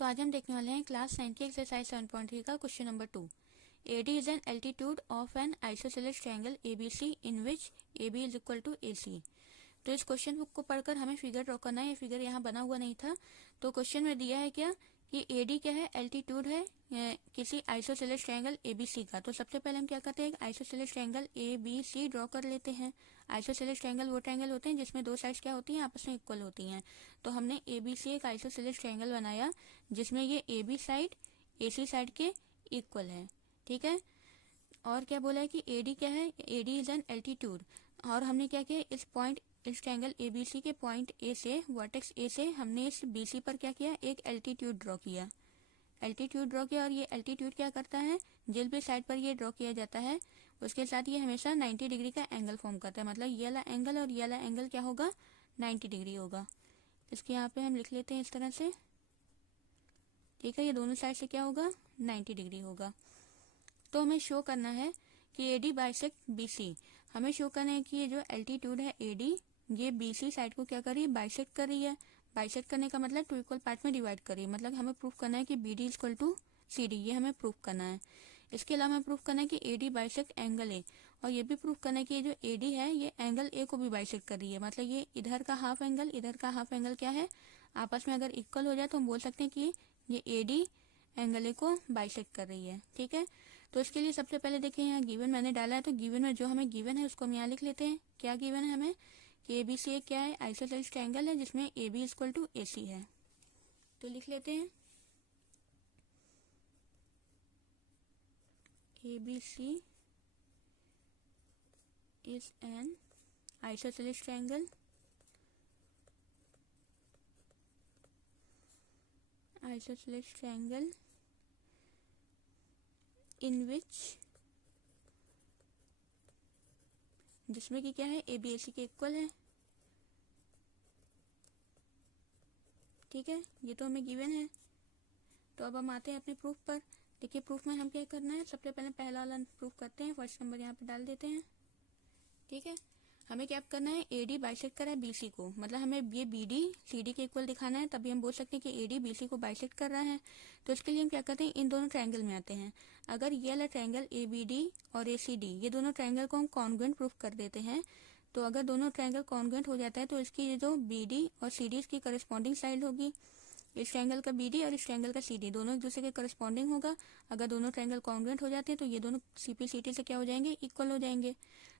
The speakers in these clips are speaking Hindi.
तो आज हम देखने वाले हैं क्लास 9 की एक्सरसाइज 7.3 का question number 2। AD is an altitude of an isosceles triangle ABC in which AB is equal to AC। तो इस क्वेश्चन बुक को पढ़कर हमें फिगर ड्रॉ करना है। ये फिगर यहाँ बना हुआ नहीं था, तो क्वेश्चन में दिया है क्या कि AD क्या है, एल्टीट्यूड है किसी आइसोसेलेस ट्रायंगल ABC का। तो सबसे पहले हम क्या करते हैं, आइसोसेलेस ट्रायंगल ABC ड्रॉ कर लेते हैं। आइसोसेलेस ट्रायंगल वो ट्रायंगल होते हैं जिसमें दो साइड्स क्या होती हैं, आपस में इक्वल होती हैं। तो हमने ABC एक आइसोसेलेस ट्रायंगल बनाया जिसमें ये AB साइड AC साइड के इक्वल है। ठीक है, और क्या बोला है कि AD क्या है, AD इज एन एल्टीट्यूड। और हमने क्या किया, इस पॉइंट इस ट्रायंगल ABC के पॉइंट A से, वर्टेक्स A से हमने इस BC पर क्या किया, एक एल्टीट्यूड ड्रॉ किया। एल्टीट्यूड ड्रॉ किया, और ये एल्टीट्यूड क्या करता है, जिस भी साइड पर ये ड्रॉ किया जाता है उसके साथ ये हमेशा 90 डिग्री का एंगल फॉर्म करता है। मतलब ये वाला एंगल और ये वाला एंगल क्या होगा, 90 डिग्री होगा। इसके यहाँ पे हम लिख लेते हैं इस तरह से। ठीक है, ये दोनों साइड से क्या होगा, 90 डिग्री होगा। तो हमें शो करना है कि AD बाइसेक्ट BC। हमें शो करना है कि ये जो एल्टीट्यूड है AD, ये BC साइड को क्या कर रही है, बाइसेक्ट कर रही है। बाइसेक्ट करने का मतलब टू इक्वल पार्ट में डिवाइड कर रही है। मतलब हमें प्रूफ करना है कि BD is equal to CD, ये हमें प्रूफ करना है। इसके अलावा हमें प्रूफ करना है कि AD बाइसेक्ट एंगल A, और ये भी प्रूफ करना है कि ये जो AD है ये एंगल A को भी बाइसेक्ट कर रही है। मतलब ये इधर का हाफ एंगल, इधर का हाफ एंगल क्या है, आपस में अगर इक्वल हो जाए तो हम बोल सकते हैं कि ये AD एंगल A को बाइसेक्ट कर रही है। ठीक है, तो इसके लिए सबसे पहले देखें यहाँ गिवन मैंने डाला है, तो गिवन में जो हमें गिवन है उसको हम यहाँ लिख लेते हैं। क्या गिवन है हमें कि ABC एक क्या है, आइसोसेलेस ट्रायंगल है जिसमें AB is equal to AC है। तो लिख लेते हैं ABC is an isosceles triangle in which, जिसमें कि क्या है, AB AC के इक्वल है। ठीक है, ये तो हमें गिवन है। तो अब हम आते हैं अपने प्रूफ पर। देखिए प्रूफ में हम क्या करना है, सबसे पहले पहला वाला प्रूफ करते हैं। फर्स्ट नंबर यहाँ पे डाल देते हैं। ठीक है, हमें क्या करना है, AD बाइसेक्ट करा है BC को, मतलब हमें ये BD CD के इक्वल दिखाना है, तभी हम बोल सकते हैं कि AD BC को बाइसेक्ट कर रहा है। तो इसके लिए हम क्या करते हैं, इन दोनों ट्रायंगल में आते हैं। अगर ये वाला ट्रायंगल ABD और ACD, ये दोनों ट्रायंगल को हम कॉन्ग्रुएंट प्रूफ कर देते हैं। तो अगर दोनों ट्रायंगल कॉन्ग्रुएंट हो जाता है तो इसकी ये जो BD और CD इसकी करस्पॉन्डिंग साइड होगी। इस ट्रायंगल का BD और इस ट्रायंगल का CD दोनों एक दूसरे के करस्पॉन्डिंग होगा। अगर दोनों ट्रायंगल कॉन्ग्रुएंट हो जाते हैं तो ये दोनों CP/CT से क्या हो जाएंगे, इक्वल हो जाएंगे।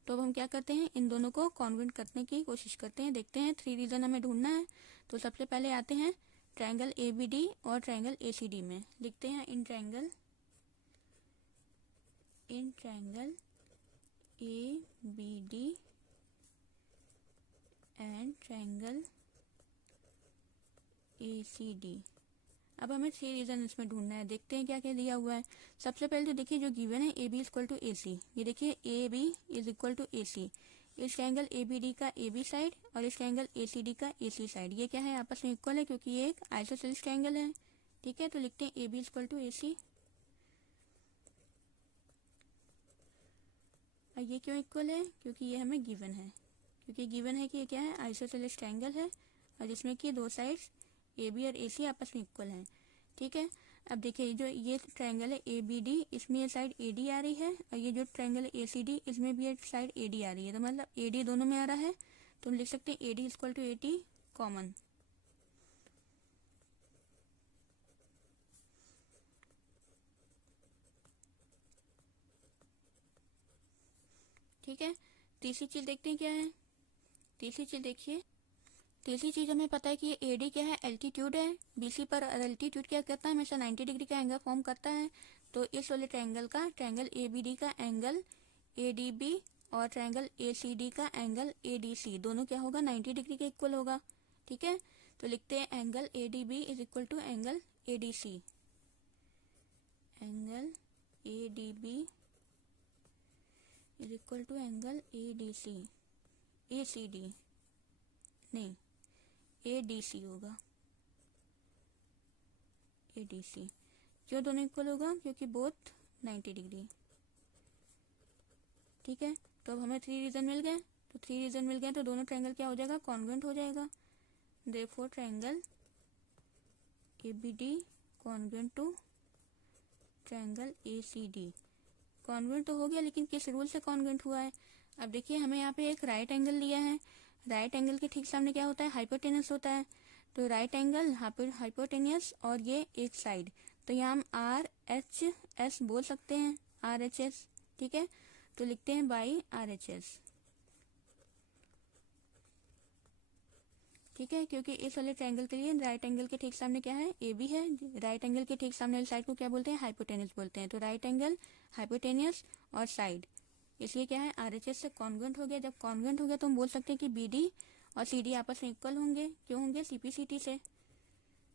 तो अब हम क्या करते हैं, इन दोनों को कॉन्ग्रुएंट करने की कोशिश करते हैं। देखते हैं 3 रीजन हमें ढूंढना है। तो सबसे पहले आते हैं ट्रायंगल ABD और ट्रायंगल ACD में। लिखते हैं in triangle ABD and triangle ACD। अब हमें 3 रीजन इसमें ढूंढना है। देखते हैं क्या क्या दिया हुआ है। सबसे पहले तो देखिए जो गिवन है AB is equal to AC, ये देखिए AB is equal to AC। इस ट्रायंगल ABD का AB साइड और इस ट्रायंगल ACD का AC साइड, ये क्या है, आपस में इक्वल है क्योंकि ये एक आइसोसेलेस ट्रायंगल है। ठीक है, तो लिखते हैं AB is equal to AC। और ये क्यों इक्वल है, क्योंकि ये हमें गिवन है। क्योंकि गिवन है कि ये क्या है, आइसोसेलेस ट्रायंगल है और जिसमें कि दो साइड्स AB और AC आपस में इक्वल हैं। ठीक है, अब देखिए जो ये ट्रायंगल है ABD, इसमें ये साइड AD आ रही है, और ये जो ट्रायंगल है ACD, इसमें भी ये साइड AD आ रही है। तो मतलब AD दोनों में आ रहा है, तो हम लिख सकते हैं AD equal to AD common. ठीक है, तीसरी चीज देखते हैं क्या है। तीसरी चीज देखिए, तीसरी चीज हमें पता है कि ये AD क्या है, एल्टीट्यूड है BC पर। एल्टीट्यूड क्या करता है, हमेशा 90 डिग्री का एंगल फॉर्म करता है। तो इस वाले ट्रायंगल का, ट्रायंगल ABD का एंगल ADB और ट्रायंगल ACD का एंगल ADC दोनों क्या होगा, 90 डिग्री के इक्वल होगा। ठीक है, तो लिखते हैं angle ADB is equal to angle ADC। Angle ADB is equal to angle ADC, ACD नहीं, ADC होगा, ADC। क्यों दोनों इक्वल होगा, क्योंकि बोथ 90 डिग्री। ठीक है, तो अब हमें 3 रीजन मिल गए। तो 3 रीजन मिल गए तो दोनों ट्रायंगल क्या हो जाएगा, कॉन्ग्रुएंट हो जाएगा। Therefore triangle ABD congruent to triangle ACD। Congruent तो हो गया, लेकिन किस रूल से कॉन्ग्रुएंट हुआ है? अब देखिए, हमें यहाँ पे एक राइट एंगल लिया है, राइट एंगल के ठीक सामने क्या होता है? हाइपोटेनस होता है। तो राइट एंगल हाइपोटेनियस और ये एक साइड, तो यहाँ हम RHS बोल सकते हैं, RHS। ठीक है, तो लिखते हैं बाई RHS। ठीक है, क्योंकि इस वाले ट्रायंगल के लिए राइट एंगल के ठीक सामने क्या है? AB है। राइट एंगल के ठीक सामने वाली साइड को क्या बोलते हैं? हाइपोटेनस बोलते हैं। तो राइट एंगल, हाइपोटेनियस और साइड, इसलिए क्या है? RHS से कॉन्ग्रुएंट हो गया। जब कॉन्ग्रुएंट हो गया तो हम बोल सकते हैं कि BD और CD आपस में इक्वल होंगे। क्यों होंगे? CPCT से।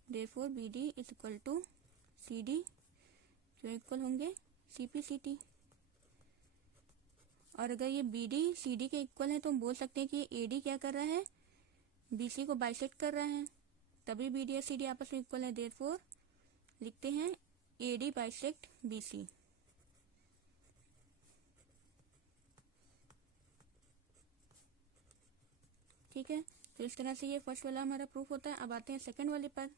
Therefore BD is equal to CD। क्यों इक्वल होंगे? CPCT। और अगर ये BD CD के इक्वल है तो हम बोल सकते हैं कि AD क्या कर रहा है? BC को बाइसेक्ट कर रहा है, तभी BD और CD आपस में इक्वल है। देयरफॉर लिखते हैं AD बाइसेक्ट BC। ठीक है, तो इस तरह से ये फर्स्ट वाला हमारा प्रूफ होता है। अब आते हैं सेकंड वाले पर।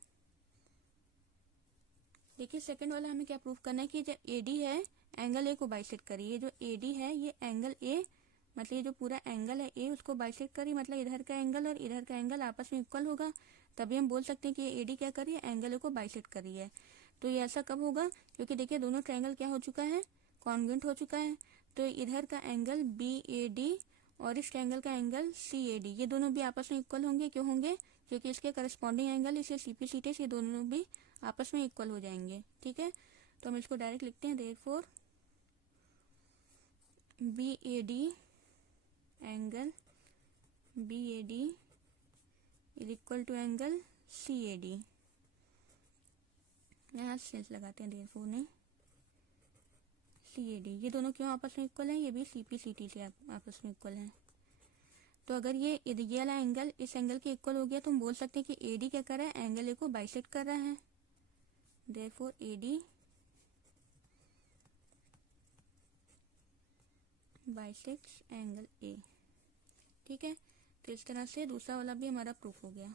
देखिए, सेकंड वाला हमें क्या प्रूफ करना है कि जब AD है, एंगल A को बाइसेक्ट करिए। ये जो AD है, ये एंगल A, मतलब ये जो पूरा एंगल है A, उसको बाइसेक्ट करिए, मतलब इधर का एंगल और इधर का एंगल आपस में इक्वल होगा, तभी हम बोल सकते हैं कि ये AD क्या कर रही है? एंगल A को बाइसेक्ट कर रही है। तो ये ऐसा कब होगा? क्योंकि देखिए, दोनों ट्रायंगल क्या हो चुका है? कॉन्ग्रुएंट हो चुका है। तो इधर का एंगल BAD और इस ट्रायंगल का एंगल CAD, ये दोनों भी आपस में इक्वल होंगे। क्यों होंगे? क्योंकि इसके करस्पॉन्डिंग एंगल, इसे CPCT से, ये दोनों भी आपस में इक्वल हो जाएंगे। ठीक है, तो हम इसको डायरेक्ट लिखते हैं। Therefore BAD angle BAD is equal to angle CAD। यहाँ सेंस लगाते हैं, देयरफॉर नहीं, CAD। ये दोनों क्यों आपस में इक्वल है? ये भी CPCT से आपस में इक्वल है। तो अगर ये वाला एंगल इस एंगल के इक्वल हो गया तो हम बोल सकते हैं कि AD क्या कर रहा है? एंगल A को बाइसेक्ट कर रहा है। Therefore AD bisects angle A। ठीक है, तो इस तरह से दूसरा वाला भी हमारा प्रूफ हो गया।